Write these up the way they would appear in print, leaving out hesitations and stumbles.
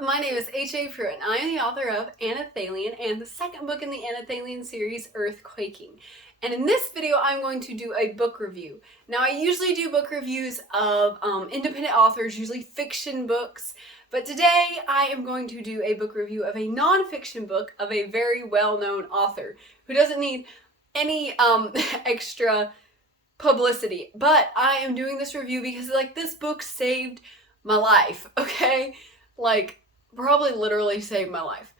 my name is HAPruitt and I am the author of Anathalion and the second book in the Anathalion series, Earthquaking. And in this video, I'm going to do a book review. Now, I usually do book reviews of independent authors, usually fiction books, but today I am going to do a book review of a nonfiction book of a very well-known author who doesn't need any extra publicity. But I am doing this review because this book saved my life, okay? Probably literally saved my life.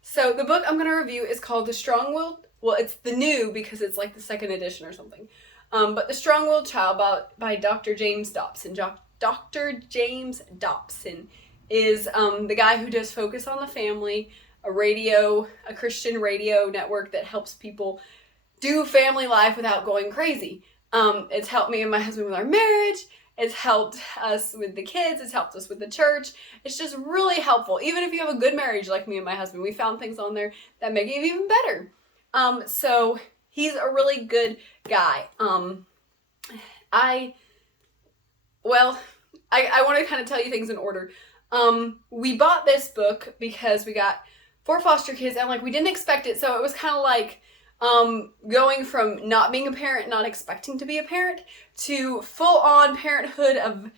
So the book I'm going to review is called The Strong-Willed, well, it's the new because it's like the second edition or something. But The Strong-Willed Child by Dr. James Dobson. Dr. James Dobson is the guy who does Focus on the Family, a Christian radio network that helps people do family life without going crazy. It's helped me and my husband with our marriage. It's helped us with the kids. It's helped us with the church. It's just really helpful. Even if you have a good marriage like me and my husband, we found things on there that make it even better. So he's a really good guy. I want to kind of tell you things in order. We bought this book because we got 4 foster kids and we didn't expect it. So it was kind of like going from not being a parent, not expecting to be a parent, to full-on parenthood of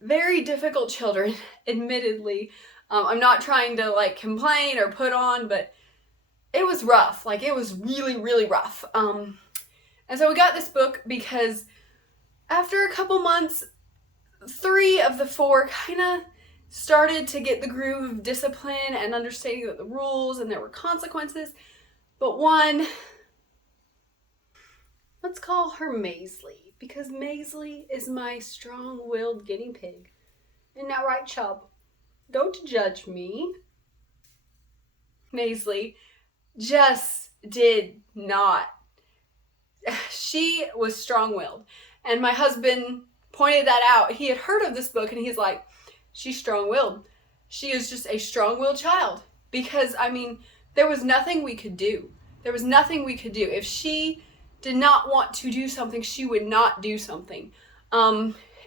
very difficult children, admittedly. I'm not trying to complain or put on, but it was rough. It was really, really rough. And so we got this book because after a couple months, 3 of the 4 kind of started to get the groove of discipline and understanding that the rules and there were consequences. But one, let's call her Maisley, because Maisley is my strong-willed guinea pig. Isn't that right, Chubb? Don't judge me. Maisley just did not. She was strong-willed. And my husband pointed that out. He had heard of this book and he's like, she's strong-willed. She is just a strong-willed child. Because, there was nothing we could do. There was nothing we could do. If she did not want to do something, she would not do something.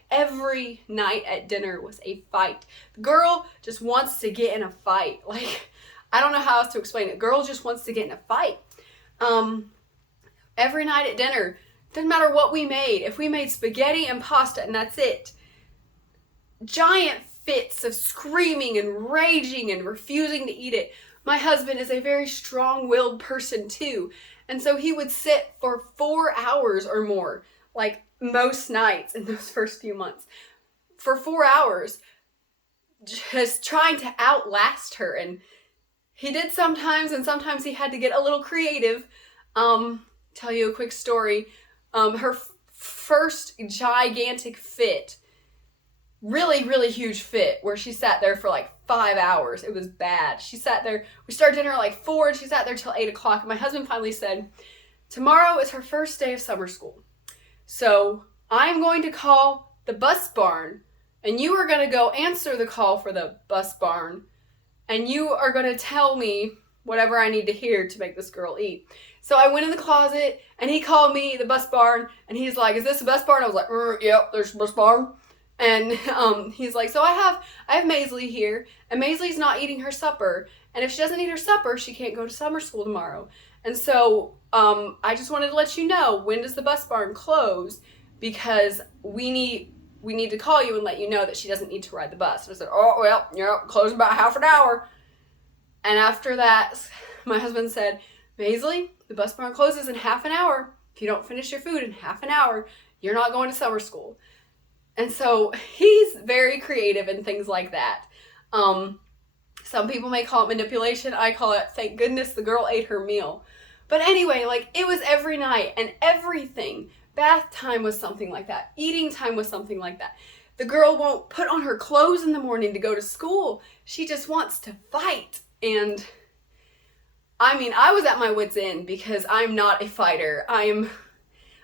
Every night at dinner was a fight. The girl just wants to get in a fight. I don't know how else to explain it. Girl just wants to get in a fight. Every night at dinner, doesn't matter what we made. If we made spaghetti and pasta and that's it, giant fits of screaming and raging and refusing to eat it. My husband is a very strong-willed person too. And so he would sit for 4 hours or more, most nights in those first few months, for 4 hours, just trying to outlast her. And he did sometimes, and sometimes he had to get a little creative. Tell you a quick story. Her first gigantic fit, really, really huge fit, where she sat there for 5 hours. It was bad. She sat there, we started dinner at 4 and she sat there till 8 o'clock. And my husband finally said, tomorrow is her first day of summer school. So I'm going to call the bus barn and you are going to go answer the call for the bus barn. And you are going to tell me whatever I need to hear to make this girl eat. So I went in the closet and he called me the bus barn and he's like, is this a bus barn? I was like, yep, there's a bus barn. And he's like, so I have Maisley here, and Maisley's not eating her supper, and if she doesn't eat her supper, she can't go to summer school tomorrow. And so I just wanted to let you know, when does the bus barn close? Because we need to call you and let you know that she doesn't need to ride the bus. And I said, oh, well, close in about half an hour. And after that, my husband said, Maisley, the bus barn closes in half an hour. If you don't finish your food in half an hour, you're not going to summer school. And so he's very creative in things like that. Some people may call it manipulation. I call it, thank goodness the girl ate her meal. But anyway, it was every night and everything. Bath time was something like that. Eating time was something like that. The girl won't put on her clothes in the morning to go to school. She just wants to fight. And I was at my wit's end because I'm not a fighter.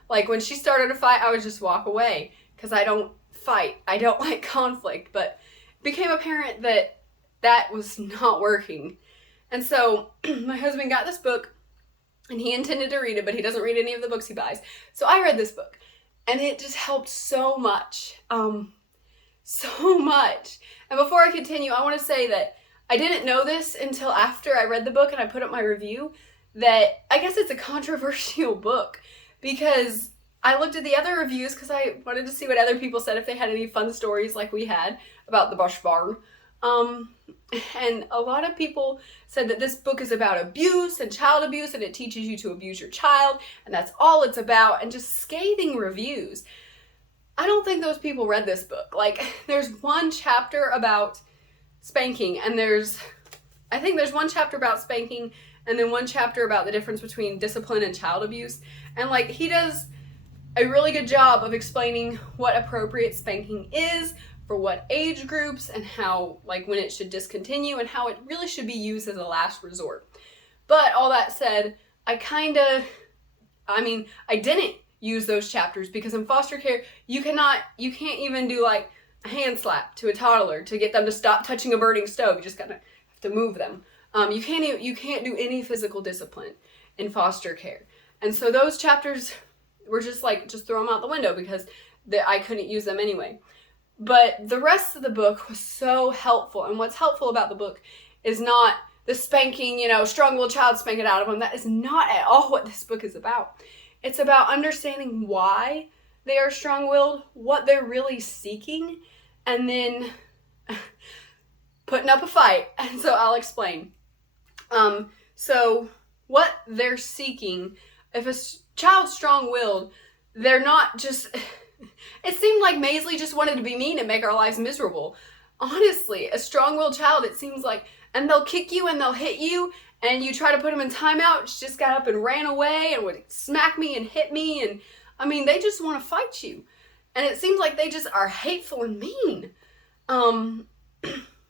When she started a fight, I would just walk away because I don't fight. I don't like conflict, but it became apparent that was not working. And so my husband got this book and he intended to read it, but he doesn't read any of the books he buys. So I read this book and it just helped so much. so much. And before I continue, I want to say that I didn't know this until after I read the book and I put up my review, that I guess it's a controversial book, because I looked at the other reviews because I wanted to see what other people said, if they had any fun stories like we had about the Bush Barn. And a lot of people said that this book is about abuse and child abuse, and it teaches you to abuse your child, and that's all it's about, and just scathing reviews. I don't think those people read this book. Like, there's one chapter about spanking, and I think there's one chapter about spanking, and then one chapter about the difference between discipline and child abuse. And like, he does a really good job of explaining what appropriate spanking is, for what age groups, and how, like, when it should discontinue, and how it really should be used as a last resort. But all that said, I didn't use those chapters, because in foster care, you can't even do like a hand slap to a toddler to get them to stop touching a burning stove. You just gotta have to move them. You can't do any physical discipline in foster care. And so those chapters were just throw them out the window, because I couldn't use them anyway. But the rest of the book was so helpful. And what's helpful about the book is not the spanking, strong-willed child, spank it out of them. That is not at all what this book is about. It's about understanding why they are strong-willed, what they're really seeking, and then putting up a fight. And so I'll explain. So what they're seeking, if a child's strong-willed, they're not just... It seemed like Maisley just wanted to be mean and make our lives miserable. Honestly, a strong-willed child, it seems like, and they'll kick you and they'll hit you, and you try to put them in timeout, she just got up and ran away and would smack me and hit me, and they just want to fight you. And it seems like they just are hateful and mean.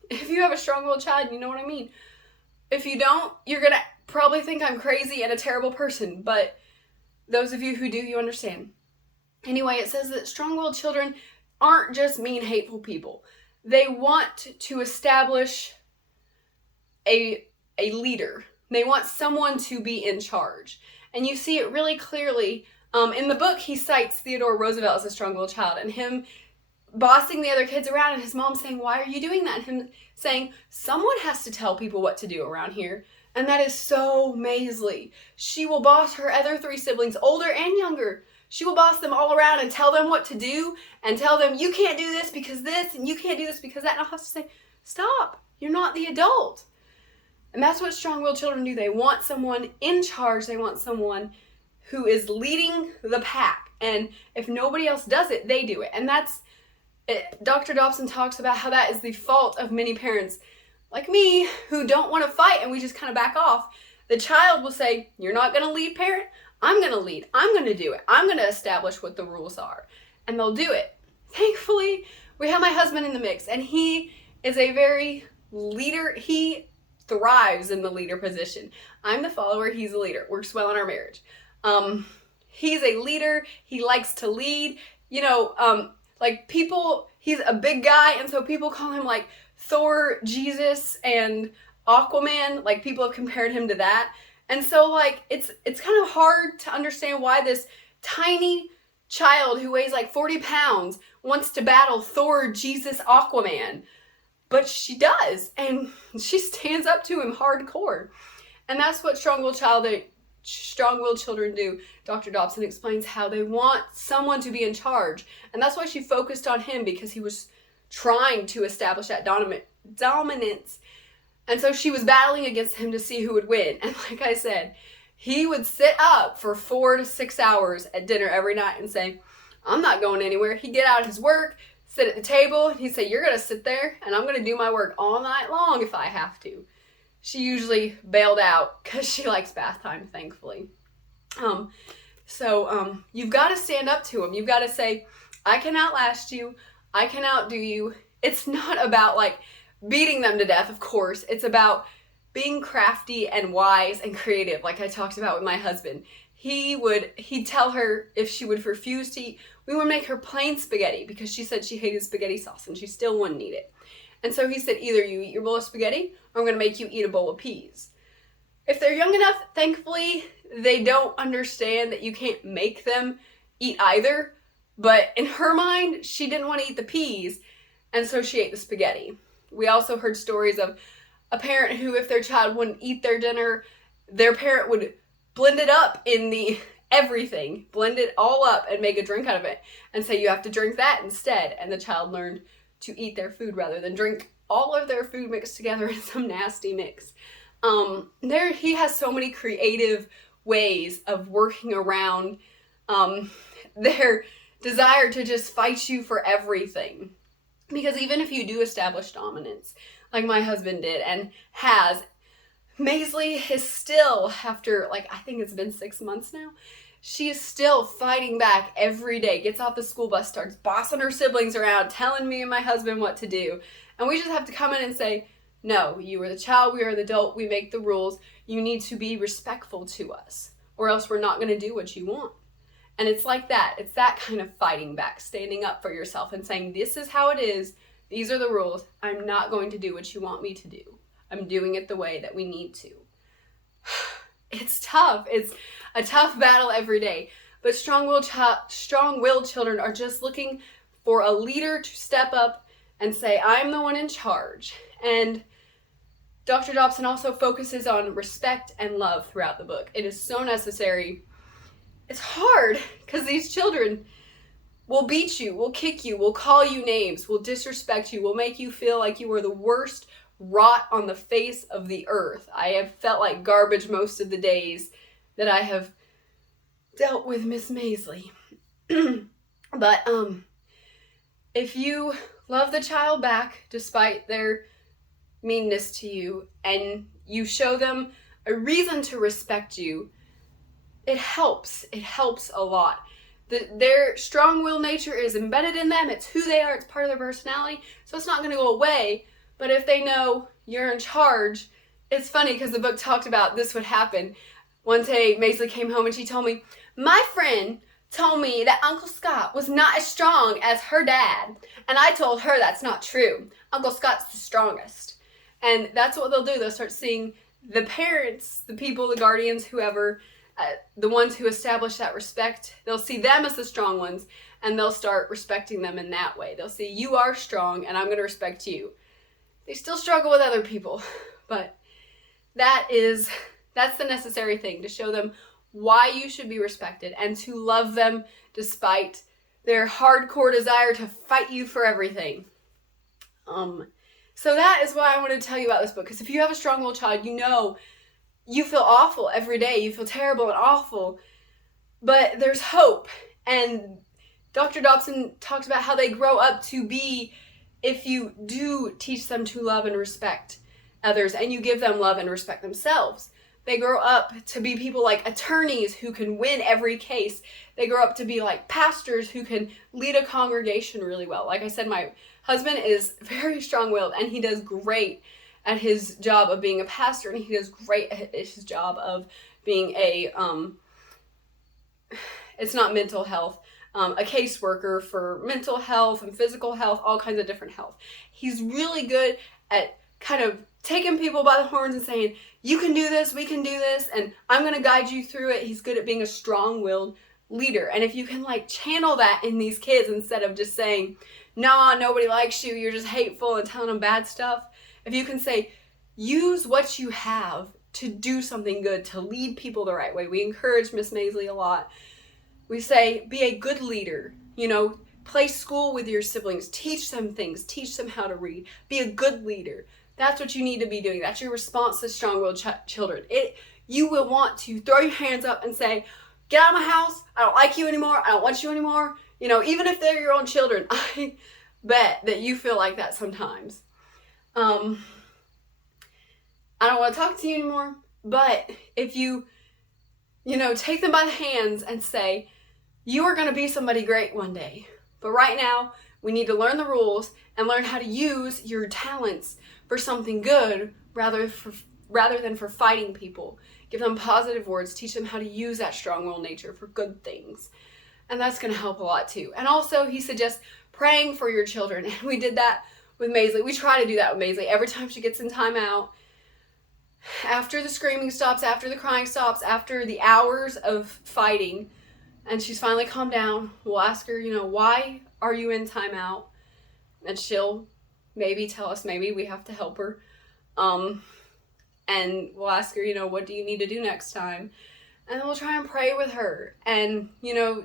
If you have a strong-willed child, you know what I mean. If you don't, you're gonna probably think I'm crazy and a terrible person, but those of you who do, you understand. Anyway, it says that strong-willed children aren't just mean, hateful people. They want to establish a leader. They want someone to be in charge. And you see it really clearly. In the book, he cites Theodore Roosevelt as a strong-willed child, and him bossing the other kids around, and his mom saying, "Why are you doing that?" And him saying, "Someone has to tell people what to do around here." And that is so Maisley. She will boss her other 3 siblings, older and younger. She will boss them all around and tell them what to do, and tell them, you can't do this because this, and you can't do this because that. And I'll have to say, stop. You're not the adult. And that's what strong-willed children do. They want someone in charge. They want someone who is leading the pack. And if nobody else does it, they do it. And that's it. Dr. Dobson talks about how that is the fault of many parents like me who don't want to fight, and we just kind of back off. The child will say, "You're not going to lead, parent? I'm going to lead. I'm going to do it. I'm going to establish what the rules are." And they'll do it. Thankfully, we have my husband in the mix, and he is a very leader. He thrives in the leader position. I'm the follower. He's a leader. Works well in our marriage. He's a leader. He likes to lead. He's a big guy, and so people call him like Thor, Jesus, and Aquaman. Like, people have compared him to that. And so, like, it's kind of hard to understand why this tiny child who weighs like 40 pounds wants to battle Thor, Jesus, Aquaman. But she does, and she stands up to him hardcore. And that's what strong-willed children do. Dr. Dobson explains how they want someone to be in charge. And that's why she focused on him, because he was trying to establish that dominance. And so she was battling against him to see who would win. And like I said, he would sit up for 4 to 6 hours at dinner every night and say, "I'm not going anywhere." He'd get out of his work, sit at the table, and he'd say, "You're going to sit there, and I'm going to do my work all night long if I have to." She usually bailed out because she likes bath time, thankfully. You've got to stand up to him. You've got to say, "I can outlast you. I can outdo you." It's not about like beating them to death, of course. It's about being crafty and wise and creative, like I talked about with my husband. He'd tell her if she would refuse to eat, we would make her plain spaghetti, because she said she hated spaghetti sauce and she still wouldn't eat it. And so he said, either you eat your bowl of spaghetti, or I'm going to make you eat a bowl of peas. If they're young enough, thankfully, they don't understand that you can't make them eat either. But in her mind, she didn't want to eat the peas. and so she ate the spaghetti. We also heard stories of a parent who, if their child wouldn't eat their dinner, their parent would blend it up in the everything, blend it all up and make a drink out of it and say, you have to drink that instead. And the child learned to eat their food rather than drink all of their food mixed together in some nasty mix. He has so many creative ways of working around their desire to just fight you for everything. Because even if you do establish dominance, like my husband did and has, Maisley is still, after I think it's been 6 months now, she is still fighting back every day, gets off the school bus, starts bossing her siblings around, telling me and my husband what to do. And we just have to come in and say, no, you are the child, we are the adult, we make the rules. You need to be respectful to us, or else we're not going to do what you want. And it's like that. It's that kind of fighting back, standing up for yourself and saying, this is how it is. These are the rules. I'm not going to do what you want me to do. I'm doing it the way that we need to. It's tough. It's a tough battle every day. But strong-willed children are just looking for a leader to step up and say, I'm the one in charge. And Dr. Dobson also focuses on respect and love throughout the book. It is so necessary. It's hard because these children will beat you, will kick you, will call you names, will disrespect you, will make you feel like you are the worst rot on the face of the earth. I have felt like garbage most of the days that I have dealt with Miss Maisley. But if you love the child back despite their meanness to you, and you show them a reason to respect you, it helps. It helps a lot. Their strong-willed nature is embedded in them. It's who they are. It's part of their personality. So it's not going to go away. But if they know you're in charge, it's funny because the book talked about this would happen. One day, Maisley came home and she told me, my friend told me that Uncle Scott was not as strong as her dad. And I told her that's not true. Uncle Scott's the strongest. And that's what they'll do. They'll start seeing the parents, the people, the guardians, whoever, the ones who establish that respect, they'll see them as the strong ones, and they'll start respecting them in that way. They'll see, you are strong, and I'm going to respect you. They still struggle with other people, but that's the necessary thing, to show them why you should be respected and to love them despite their hardcore desire to fight you for everything. So that is why I wanted to tell you about this book, because if you have a strong-willed child, you know you feel awful every day. You feel terrible and awful, but there's hope. And Dr. Dobson talks about how they grow up to be, if you do teach them to love and respect others, and you give them love and respect themselves, they grow up to be people like attorneys who can win every case. They grow up to be like pastors who can lead a congregation really well. Like I said, my husband is very strong-willed, and he does great at his job of being a pastor, and he does great at his job of being it's not mental health, a caseworker for mental health and physical health, all kinds of different health. He's really good at kind of taking people by the horns and saying, you can do this, we can do this, and I'm going to guide you through it. He's good at being a strong-willed leader. And if you can channel that in these kids instead of just saying, nah, nobody likes you, you're just hateful, and telling them bad stuff, if you can say, use what you have to do something good, to lead people the right way. We encourage Miss Maisley a lot. We say, be a good leader. Play school with your siblings. Teach them things. Teach them how to read. Be a good leader. That's what you need to be doing. That's your response to strong-willed children. You will want to throw your hands up and say, get out of my house. I don't like you anymore. I don't want you anymore. Even if they're your own children, I bet that you feel like that sometimes. I don't want to talk to you anymore, but if you take them by the hands and say, you are going to be somebody great one day, but right now we need to learn the rules and learn how to use your talents for something good rather than for fighting people. Give them positive words, teach them how to use that strong-willed nature for good things. And that's going to help a lot too. And also he suggests praying for your children. And we did that with Maisley. We try to do that with Maisley. Every time she gets in timeout, after the screaming stops, after the crying stops, after the hours of fighting, and she's finally calmed down, we'll ask her, why are you in timeout? and she'll maybe tell us maybe we have to help her. And we'll ask her, you know, what do you need to do next time? And then we'll try and pray with her. And, you know,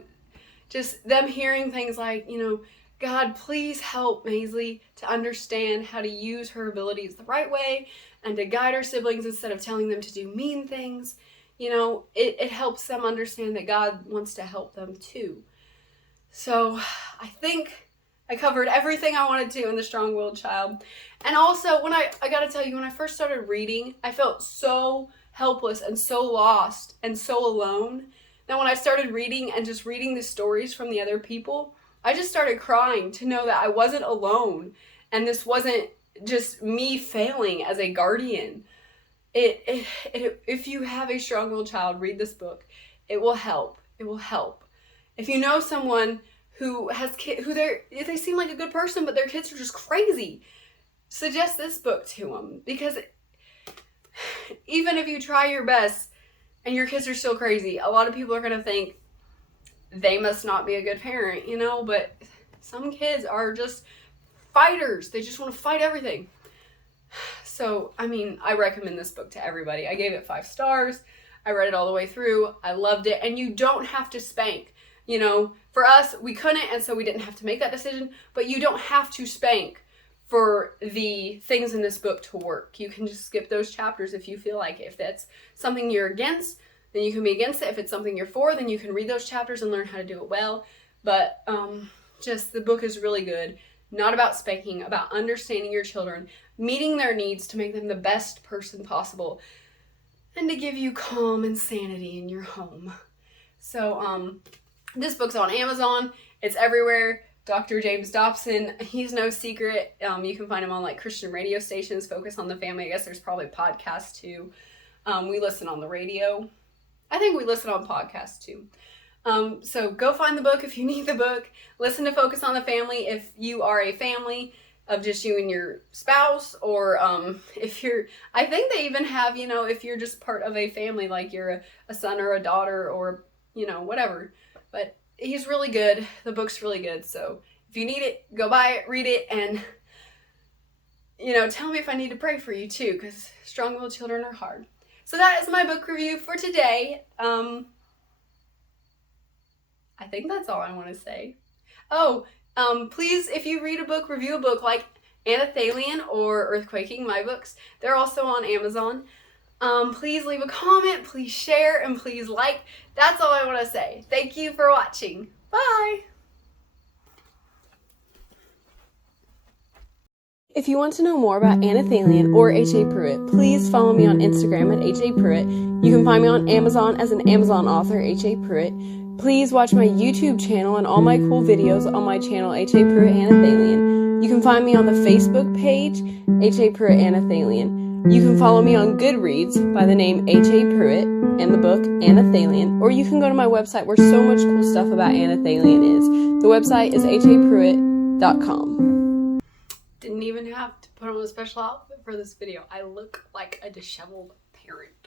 just them hearing things like, you know, God, please help Maisley to understand how to use her abilities the right way and to guide her siblings instead of telling them to do mean things. You know, it helps them understand that God wants to help them too. So I think I covered everything I wanted to in The Strong-Willed Child. And also, when I gotta tell you, when I first started reading, I felt so helpless and so lost and so alone. Now, when I started reading and just reading the stories from the other people, I just started crying to know that I wasn't alone and this wasn't just me failing as a guardian. If you have a strong-willed child, read this book. It will help. It will help. If you know someone who has kids, they seem like a good person, but their kids are just crazy, suggest this book to them. Because even if you try your best and your kids are still crazy, a lot of people are going to think they must not be a good parent, you know, but some kids are just fighters. They just want to fight everything. So, I mean, I recommend this book to everybody. I gave it 5 stars. I read it all the way through. I loved it. And you don't have to spank. You know, for us, we couldn't, and so we didn't have to make that decision. But you don't have to spank for the things in this book to work. You can just skip those chapters if you feel like it. If that's something you're against, then you can be against it. If it's something you're for, then you can read those chapters and learn how to do it well. But just the book is really good. Not about spanking, about understanding your children, meeting their needs to make them the best person possible, and to give you calm and sanity in your home. So this book's on Amazon. It's everywhere. Dr. James Dobson, he's no secret. You can find him on like Christian radio stations, Focus on the Family. I guess there's probably podcasts too. We listen on the radio. I think we listen on podcasts too. So go find the book if you need the book. Listen to Focus on the Family if you are a family of just you and your spouse, or if you're, I think they even have, you know, if you're just part of a family, like you're a son or a daughter or, you know, whatever. But he's really good. The book's really good. So if you need it, go buy it, read it, and, you know, tell me if I need to pray for you too, because strong-willed children are hard. So that is my book review for today. I think that's all I want to say. Oh, please, if you read a book, review a book like Anathalion or Earthquaking, my books. They're also on Amazon. Please leave a comment, please share, and please like. That's all I want to say. Thank you for watching. Bye! If you want to know more about Anathalion or HAPruitt, please follow me on Instagram at HAPruitt. You can find me on Amazon as an Amazon author, HAPruitt. Please watch my YouTube channel and all my cool videos on my channel, HAPruitt Anathalion. You can find me on the Facebook page, HAPruitt Anathalion. You can follow me on Goodreads by the name HAPruitt and the book Anathalion, or you can go to my website where so much cool stuff about Anathalion is. The website is HAPruitt.com. Didn't even have to put on a special outfit for this video. I look like a disheveled parent.